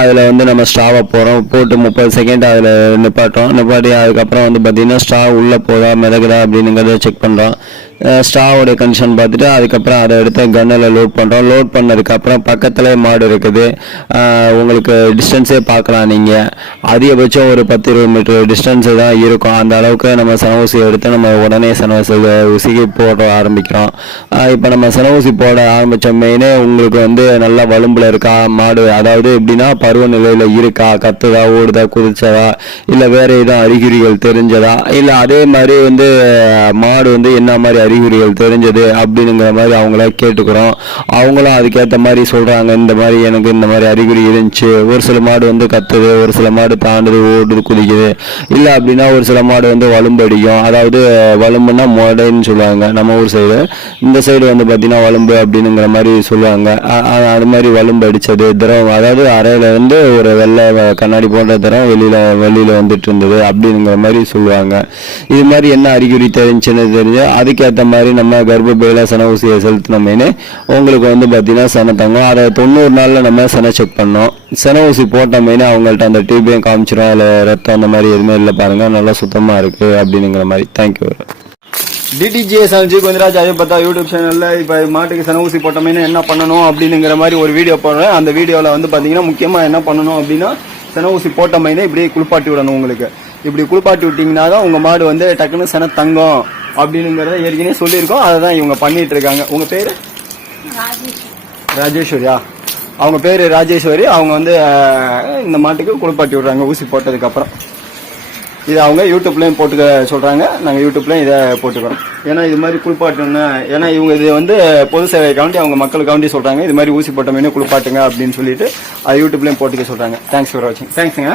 அதில் வந்து நம்ம ஸ்ட்ராவை போட்டு 30 செகண்ட் அதில் நிப்பாட்டி அதுக்கப்புறம் வந்து பார்த்திங்கன்னா ஸ்ட்ரா உள்ளே போதா மிதக்குதா அப்படிங்கிறத செக் பண்ணுறோம். ஸ்ட்ராவோடைய கண்டிஷன் பார்த்துட்டு அதுக்கப்புறம் அதை எடுத்து கன்னில் லோட் பண்ணுறோம். லோட் பண்ணதுக்கப்புறம் பக்கத்தில் மாடு இருக்குது. உங்களுக்கு டிஸ்டன்ஸே பார்க்கலாம். நீங்கள் அதிகபட்சம் ஒரு 10-20 மீட்டர் டிஸ்டன்ஸு தான் இருக்கும். அந்த அளவுக்கு நம்ம சன ஊசியை எடுத்து நம்ம உடனே ஊசிக்கு போட ஆரம்பிக்கிறோம். இப்போ நம்ம சன ஊசி போட ஆரம்பித்த மெயினே உங்களுக்கு வந்து நல்லா வலும்பில் இருக்கா மாடு, அதாவது எப்படின்னா பருவநிலையில் இருக்கா, கத்துதா, ஓடுதா, குதிச்சதா, இல்லை வேறு எதுவும் அறிகுறிகள் தெரிஞ்சதா, இல்லை அதே மாதிரி வந்து மாடு வந்து என்ன மாதிரி அறிகுறிகள் தெரிஞ்சது அப்படிங்கிற மாதிரி அவங்கள கேட்டுக்கிறோம். அவங்களும் அதுக்கேற்ற மாதிரி சொல்கிறாங்க, இந்த மாதிரி எனக்கு இந்த மாதிரி அறிகுறி இருந்துச்சு. ஒரு சில மாடு வந்து கத்துது, ஒரு சில மாடு தாண்டுது, ஓடுது, குதிக்குது. இல்லை அப்படின்னா ஒரு சில மாடு வந்து வலும்பு அடிக்கும். அதாவது வலும்புன்னா மொடைன்னு சொல்லுவாங்க நம்ம ஊர் சைடு. இந்த சைடு வந்து பார்த்தீங்கன்னா வலும்பு அப்படிங்கிற மாதிரி சொல்லுவாங்க. அது மாதிரி வலும்பு அடித்தது திரம், அதாவது அறையில் வந்து ஒரு வெள்ளை கண்ணாடி போன்ற திரம் வெளியில் வந்துட்டு இருந்தது அப்படிங்கிற மாதிரி சொல்லுவாங்க. இது மாதிரி என்ன அறிகுறி தெரிஞ்சுன்னு தெரிஞ்சு அதுக்கேற்ற மாதிரி நம்ம கர்ப்பப்பையில் சன ஊசியை செலுத்தினோமேனு உங்களுக்கு வந்து பார்த்தீங்கன்னா சன தங்கம். அதை 90 நாளில் நம்ம சன செக் பண்ணோம். சன ஊசி போட்டோமேனு அவங்கள்ட்ட அந்த டியூபையும் காமிச்சிடும். அதில் ரத்தம் அந்த மாதிரி எதுவுமே இல்லை, பாருங்கள் நல்லா சுத்தமாக இருக்குது அப்படிங்கிற மாதிரி. தேங்க்யூ. DTGS கொஞ்சராஜ் ஐயப்பத்தா யூடியூப் சேனலில் இப்போ மாட்டுக்கு சன ஊசி போட்டோமேனு என்ன பண்ணணும் அப்படிங்கிற மாதிரி ஒரு வீடியோ போடுறேன். அந்த வீடியோவில் வந்து பார்த்தீங்கன்னா முக்கியமாக என்ன பண்ணணும் அப்படின்னா சன ஊசி போட்டோமேனு இப்படியே குளிப்பாட்டி விடணும். உங்களுக்கு இப்படி குளிப்பாட்டி விட்டிங்கன்னா தான் உங்கள் மாடு வந்து டக்குன்னு சன தங்கம் அப்படிங்கிறத ஏற்கனவே சொல்லியிருக்கோம். அதை தான் இவங்க பண்ணிட்டு இருக்காங்க. உங்கள் பேர் ராஜேஸ்வரியா? அவங்க பேர் ராஜேஸ்வரி. அவங்க வந்து இந்த மாட்டுக்கு குளிப்பாட்டி விடுறாங்க ஊசி போட்டதுக்கப்புறம். இது அவங்க யூடியூப்லேயும் போட்டுக்க சொல்கிறாங்க. நாங்கள் யூடியூப்லேயும் இதை போட்டுக்கிறோம். ஏன்னா இது மாதிரி குளிப்பாட்டணும்னா, ஏன்னா இவங்க இது வந்து பொது சேவைக்காண்டி அவங்க மக்களுக்காண்டி சொல்கிறாங்க. இது மாதிரி ஊசி போட்ட மீனே குளிப்பாட்டுங்க அப்படின்னு சொல்லிட்டு அது யூடியூப்லேயும் போட்டுக்க சொல்கிறாங்க. தேங்க்ஸ் ஃபார் வாட்சிங். தேங்க்ஸுங்க.